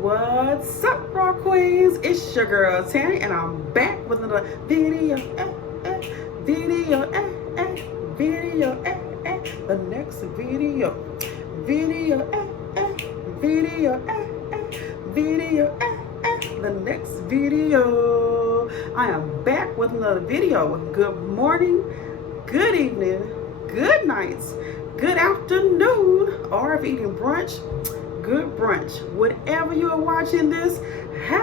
What's up, Raw Queens? It's your girl Tanny, and I'm back with another video. Video. The next video. Video. The next video. I am back with another video. Good morning, good evening, good nights, good afternoon, or if you're eating brunch, good brunch. Whatever you are watching this, hey,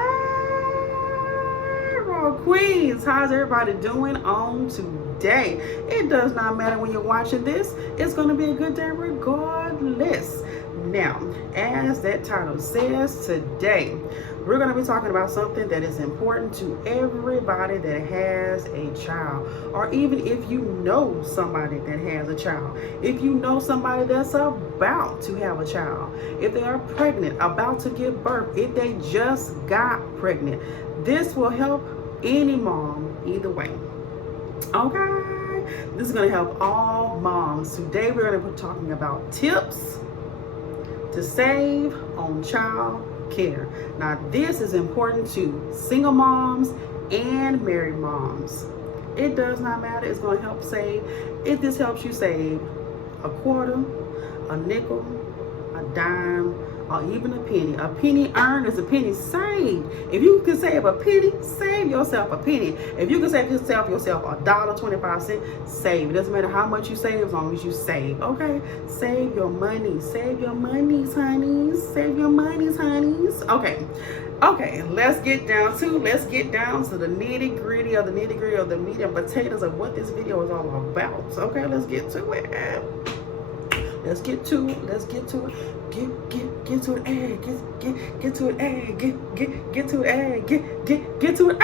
Raw Queens, how's everybody doing on today? It does not matter when you're watching this. It's going to be a good day regardless. Now, as that title says, today we're going to be talking about something that is important to everybody that has a child, or even if you know somebody that has a child, if you know somebody that's about to have a child, if they are pregnant, about to give birth, if they just got pregnant. This will help any mom either way. Okay, this is going to help all moms. Today we're going to be talking about tips to save on child care. Now, this is important to single moms and married moms. It does not matter. It's going to help save. If this helps you save a quarter, a nickel, a dime, or even a penny earned is a penny saved. If you can save a penny, save yourself a penny. If you can save yourself $1.25, save. It doesn't matter how much you save as long as you save. Okay, save your money. Save your monies, honeys. Save your monies, honeys. Okay, let's get down to the nitty gritty of the meat and potatoes of what this video is all about. Okay, let's get to it. Let's get to it. Get to it. Get to it. Get to it. Get to it.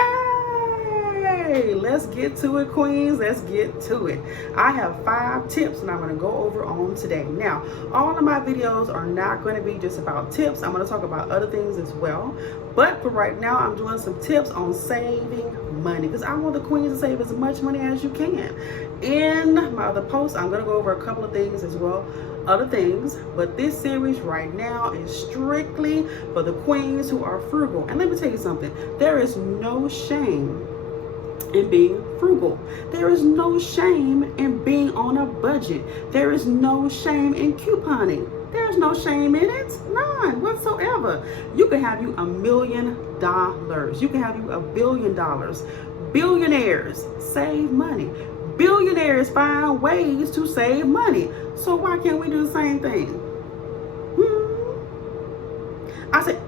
Let's get to it, queens. Let's get to it. I have 5 tips and I'm going to go over on today. Now, all of my videos are not going to be just about tips. I'm going to talk about other things as well. But for right now, I'm doing some tips on saving money because I want the queens to save as much money as you can. In my other posts, I'm going to go over a couple of things as well, other things, but this series right now is strictly for the queens who are frugal. And let me tell you something, there is no shame in being frugal. There is no shame in being on a budget. There is no shame in couponing. There's no shame in it, none whatsoever. You can have you $1 million. You can have you $1 billion. Billionaires save money. Billionaires find ways to save money. So why can't we do the same thing? I said,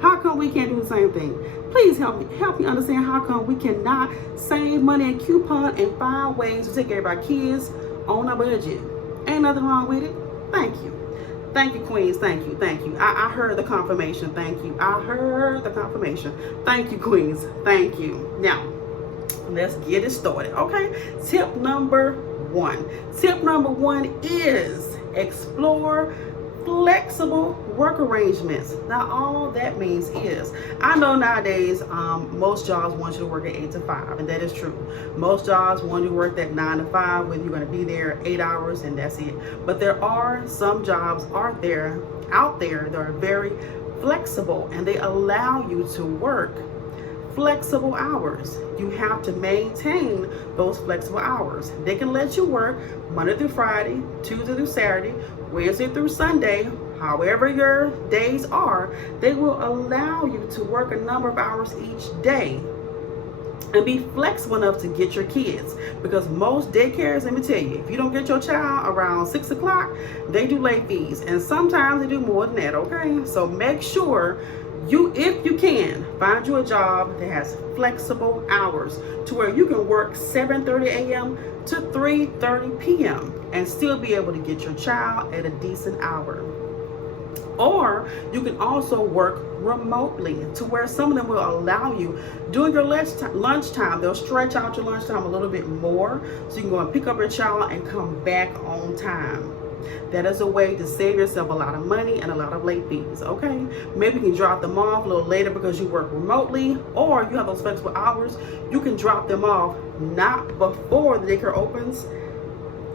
how come we can't do the same thing? Please help me understand how come we cannot save money and coupon and find ways to take care of our kids on a budget. Ain't nothing wrong with it. Thank you. Thank you, queens. Thank you. I heard the confirmation. Thank you. I heard the confirmation. Thank you, queens. Thank you. Now, let's get it started. Okay, tip number 1. Tip number 1 is explore flexible work arrangements. Now, all that means is, I know nowadays most jobs want you to work at 8 to 5, and that is true. Most jobs want you to work that 9 to 5, whether you're going to be there 8 hours and that's it. But there are some jobs out there that are very flexible, and they allow you to work flexible hours. You have to maintain those flexible hours. They can let you work Monday through Friday, Tuesday through Saturday, Wednesday through Sunday, however your days are. They will allow you to work a number of hours each day and be flexible enough to get your kids, because most daycares, let me tell you, if you don't get your child around 6 o'clock, they do late fees, and sometimes they do more than that. Okay, so make sure if you can, find you a job that has flexible hours to where you can work 7:30 a.m. to 3:30 p.m. and still be able to get your child at a decent hour. Or you can also work remotely to where some of them will allow you during your lunchtime. They'll stretch out your lunchtime a little bit more so you can go and pick up your child and come back on time. That is a way to save yourself a lot of money and a lot of late fees. Okay, maybe you can drop them off a little later because you work remotely, or you have those flexible hours. You can drop them off not before the daycare opens,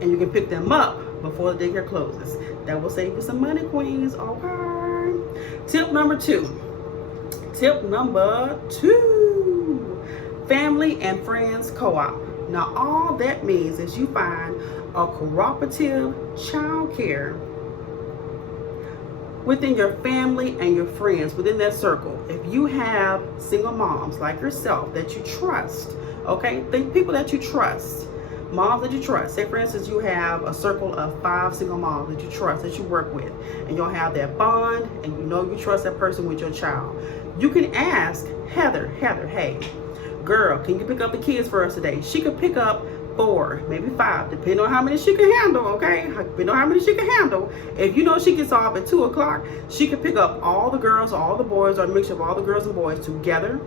and you can pick them up before the daycare closes. That will save you some money, queens. Okay, Tip number two. Family and friends co-op. Now all that means is you find a cooperative child care within your family and your friends, within that circle. If you have single moms like yourself that you trust, okay, think people that you trust, moms that you trust. Say for instance you have a circle of 5 single moms that you trust, that you work with, and you'll have that bond and you know you trust that person with your child. You can ask Heather, hey girl, can you pick up the kids for us today? She could pick up 4, maybe 5, depending on how many she can handle, okay? Depending on how many she can handle. If you know she gets off at 2 o'clock, she could pick up all the girls, all the boys, or a mixture of all the girls and boys together.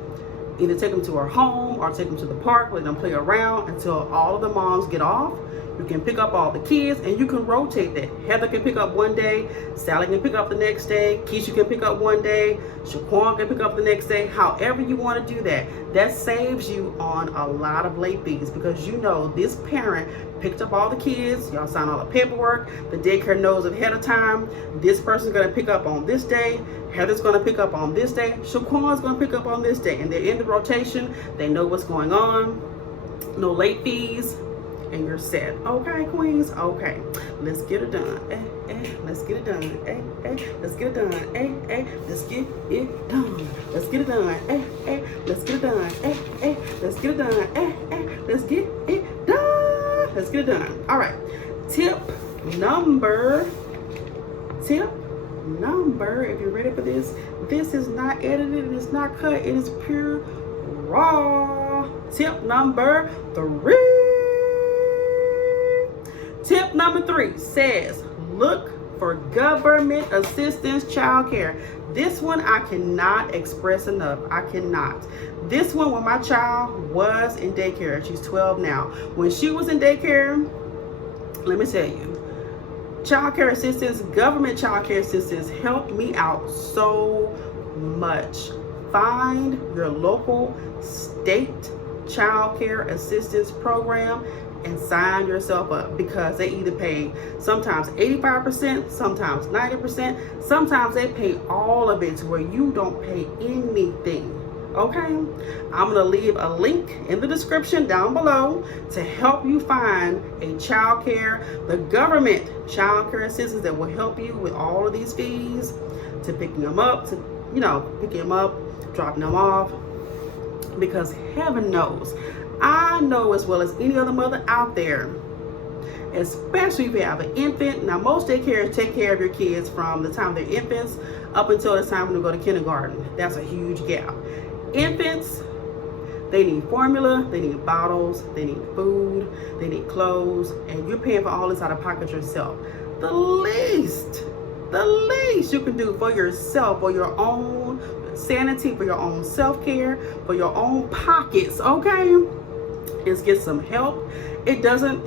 Either take them to her home or take them to the park, let them play around until all of the moms get off. You can pick up all the kids and you can rotate that. Heather can pick up one day, Sally can pick up the next day, Keisha can pick up one day, Shaquan can pick up the next day. However you want to do that, that saves you on a lot of late fees, because you know this parent picked up all the kids, y'all sign all the paperwork, the daycare knows ahead of time, this person's going to pick up on this day, Heather's going to pick up on this day, Shaquan's going to pick up on this day, and they're in the rotation, they know what's going on, no late fees, and you're set. Okay, queens? Okay. Let's get it done. Let's get it done. Let's get it done. Let's get it done. Let's get it done. Let's get it done. Let's get it done. Let's get it done. Let's get it done. All right. Tip number, if you're ready for this is not edited, it's not cut, it is pure raw. Tip number 3. Tip number 3 says, look for government assistance childcare. This one I cannot express enough. I cannot. This one, when my child was in daycare, she's 12 now. When she was in daycare, let me tell you, childcare assistance, government childcare assistance helped me out so much. Find your local state childcare assistance program and sign yourself up, because they either pay sometimes 85%, sometimes 90%, sometimes they pay all of it to where you don't pay anything. Okay, I'm gonna leave a link in the description down below to help you find a the government childcare assistance that will help you with all of these fees, to picking them up, to picking them up, dropping them off, because heaven knows, I know as well as any other mother out there, especially if you have an infant. Now most daycares take care of your kids from the time they're infants up until the time when they go to kindergarten. That's a huge gap. Infants, they need formula, they need bottles, they need food, they need clothes, and you're paying for all this out of pocket yourself. The least you can do for yourself, for your own sanity, for your own self-care, for your own pockets, okay, is get some help. It doesn't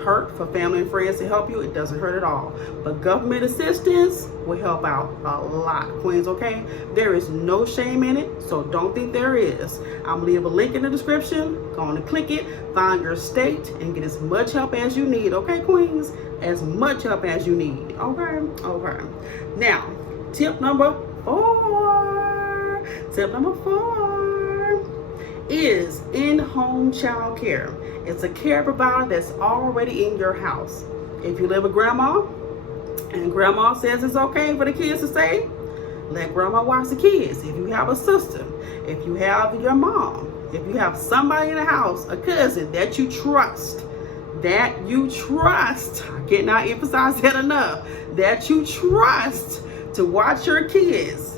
hurt for family and friends to help you. It doesn't hurt at all. But government assistance will help out a lot, queens, okay? There is no shame in it, so don't think there is. I'm gonna leave a link in the description. Go on and click it, find your state, and get as much help as you need, okay, queens? As much help as you need, okay? Okay. Now, tip number 4. Tip number 4 is in-home child care. It's a care provider that's already in your house. If you live with grandma and grandma says it's okay for the kids to stay, let grandma watch the kids. If you have a sister, if you have your mom, if you have somebody in the house, a cousin that you trust, I cannot emphasize that enough, that you trust to watch your kids,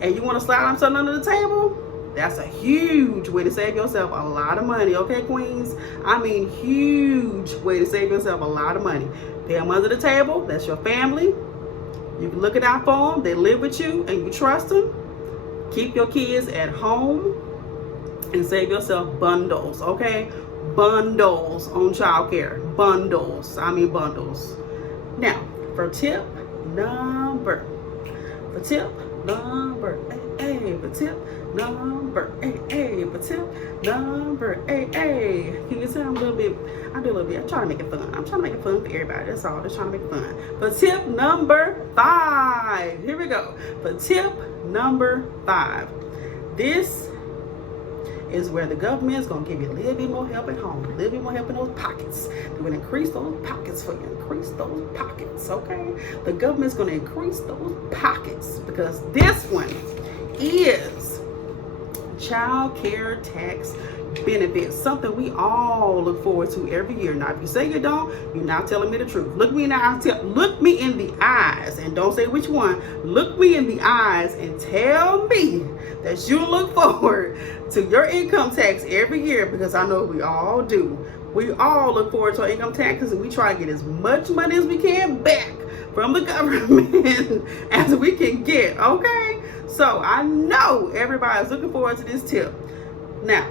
and you want to slide them something under the table, that's a huge way to save yourself a lot of money, okay, queens? I mean, huge way to save yourself a lot of money. Pay them under the table. That's your family. You can look it out for them. They live with you and you trust them. Keep your kids at home and save yourself bundles, okay? Bundles on childcare. Bundles. I mean bundles. Now, for tip number AA for tip number AA for tip number AA. Can you say I'm a little bit? I do a little bit. I'm trying to make it fun. I'm trying to make it fun for everybody. That's all. Just trying to make it fun. For tip number 5. Here we go. For tip number 5. This is where the government is going to give you a little bit more help at home, a little bit more help in those pockets. They're going to increase those pockets for you. Increase those pockets, okay? The government's going to increase those pockets because this one is child care tax benefits, something we all look forward to every year. Now, if you say you don't, you're not telling me the truth. Look me in the eyes, look me in the eyes, and don't say which one. Look me in the eyes and tell me that you look forward to your income tax every year, because I know we all do. We all look forward to our income taxes, and we try to get as much money as we can back from the government as we can get, okay? So I know everybody's looking forward to this tip. Now,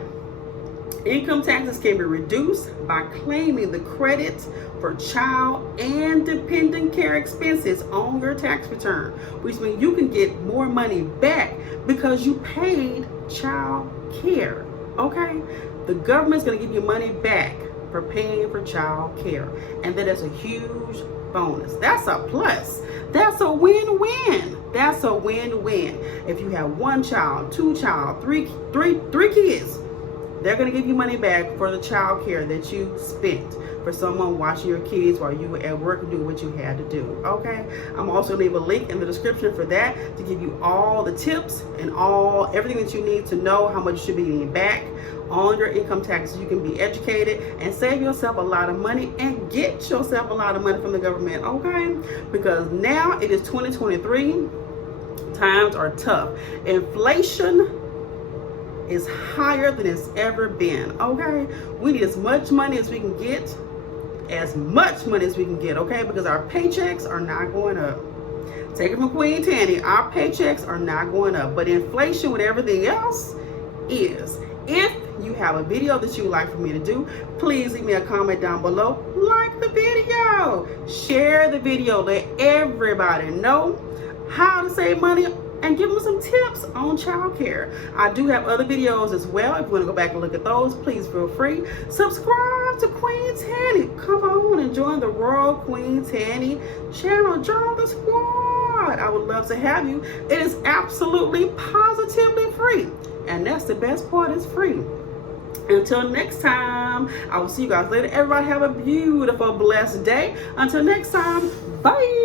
income taxes can be reduced by claiming the credit for child and dependent care expenses on your tax return, which means you can get more money back because you paid child care, okay? The government's going to give you money back for paying for child care, and that is a huge bonus. That's a plus. That's a win-win. That's a win-win. If you have 1 child, 2 child, three kids, they're going to give you money back for the child care that you spent for someone watching your kids while you were at work and doing what you had to do, okay? I'm also going to leave a link in the description for that to give you all the tips and everything that you need to know how much you should be getting back on your income taxes. You can be educated and save yourself a lot of money and get yourself a lot of money from the government, okay? Because now it is 2023. Times are tough. Inflation is higher than it's ever been, okay? We need as much money as we can get, okay? Because our paychecks are not going up. Take it from Queen Tanny, our paychecks are not going up, but inflation with everything else is. If you have a video that you would like for me to do, please leave me a comment down below. Like the video, share the video, let everybody know how to save money, and give them some tips on childcare. I do have other videos as well. If you want to go back and look at those, please feel free. Subscribe to Queen Tanny. Come on and join the Royal Queen Tanny channel. Join the squad. I would love to have you. It is absolutely, positively free. And that's the best part, it's free. Until next time, I will see you guys later. Everybody have a beautiful, blessed day. Until next time, bye.